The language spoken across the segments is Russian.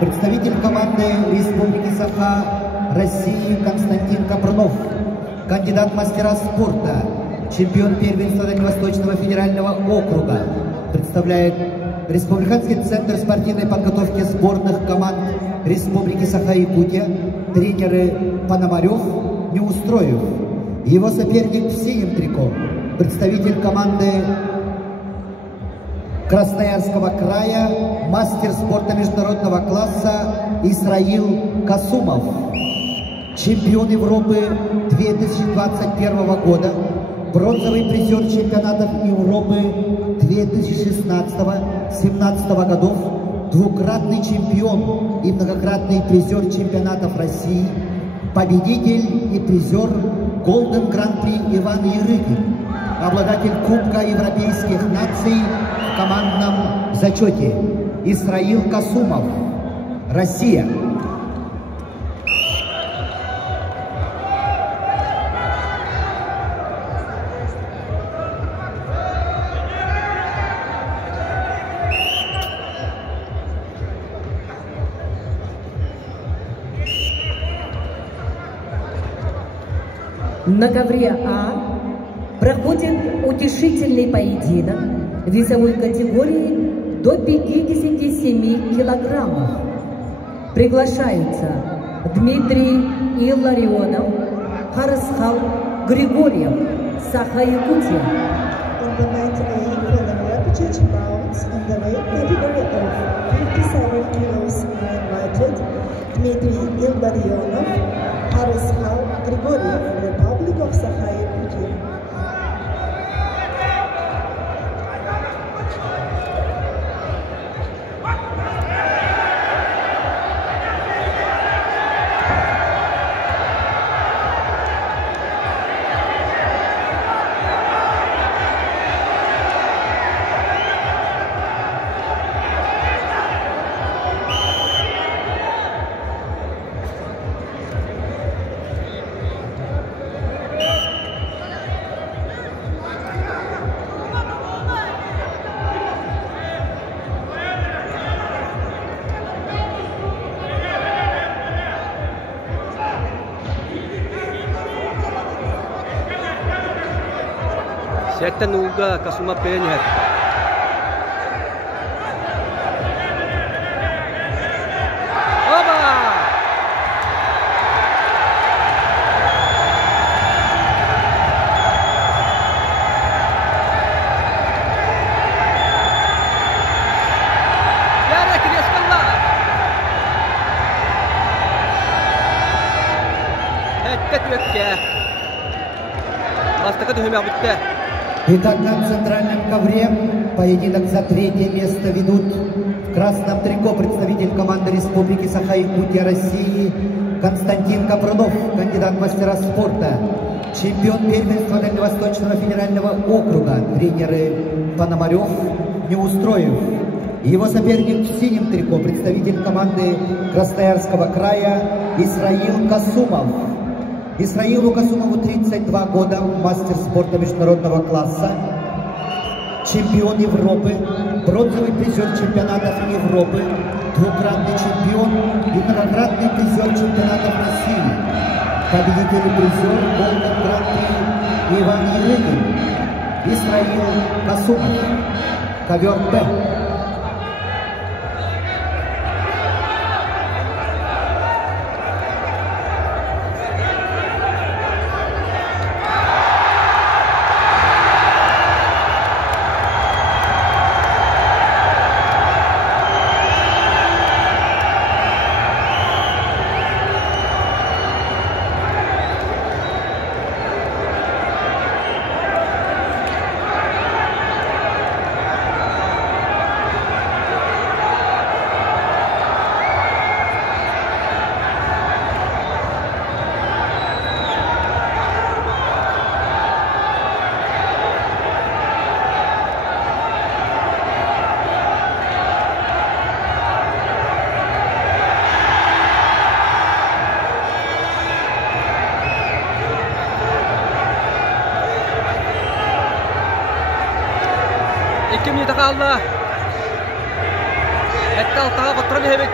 Представитель команды Республики Саха России Константин Капрунов. Кандидат мастера спорта. Чемпион первенства Дальневосточного федерального округа. Представляет Республиканский центр спортивной подготовки сборных команд Республики Саха-Якутия. Тренеры Пономарев, Неустроев. Его соперник в синем трико. Представитель команды Красноярского края, мастер спорта международного класса Исраил Касумов. Чемпион Европы 2021 года, бронзовый призер чемпионатов Европы 2016-2017 годов, двукратный чемпион и многократный призер чемпионатов России, победитель и призер Golden Гран-при Иван Ерыгин, обладатель Кубка Европейских наций в командном зачете Исраил Касумов, Россия. На ковре А проходит утешительный поединок в весовой категории до 57 килограммов. Приглашаются Дмитрий Илларионов, Харысхал Григорьев, Саха-Якутия. In the night A for the repetition bounds in the weight category of 57 kilos are invited Dmitry Illarionov, Harishal Grigoriev, Republic of Saha-Yakutия. Sieltä nuugaa Kasuma penhet. Oba! Järjek rieskalla! Hette työkkää. Vastaka tyhmää pitää. Итак, на центральном ковре поединок за третье место ведут в красном трико представитель команды Республики Саха-Якутия России Константин Капрунов, кандидат мастера спорта, чемпион первенства Дальневосточного федерального округа, тренеры Пономарев, Неустроев. Его соперник в синем трико представитель команды Красноярского края Исраил Касумов. Исраилу Касумову 32 года, мастер спорта международного класса, чемпион Европы, бронзовый призер чемпионатов Европы, двукратный чемпион и многократный призер чемпионатов России, победитель и призер Golden Гран-при Иван Ерыгин, Исраил Касумов, ковер П. İki minute kaldı. Hette altığa kontrol edip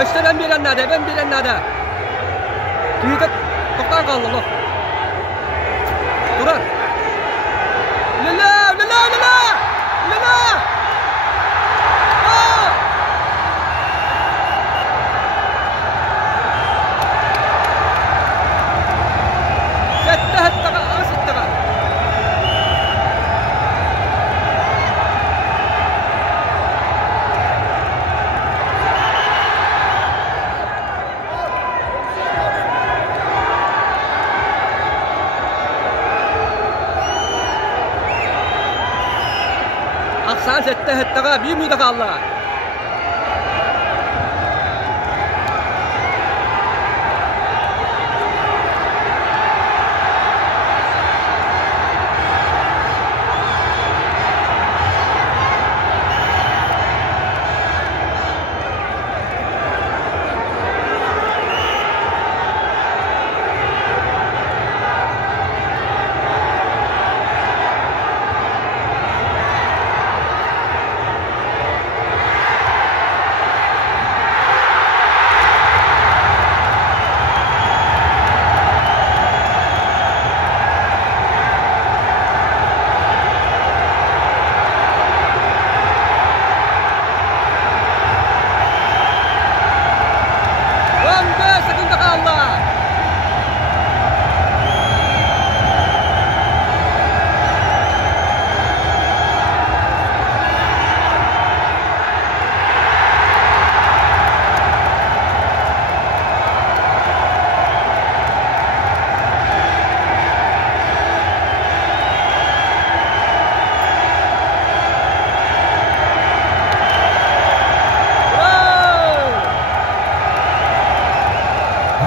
Öşteren bilen nade, ben bilen nade. Tüyde toktan kaldı lo. Durar. Lila, lila, lila. Lila. Sette hette ka, sette ka. Aksan sette hette ka, bir müyde kaldı.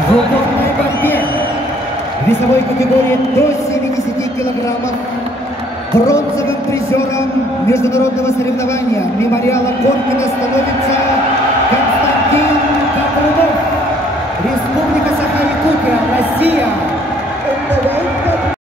В упорной борьбе весовой категории до 70 килограммов бронзовым призером международного соревнования мемориала Конкина становится Константин Капрунов, Республика Саха-Якутия, Россия.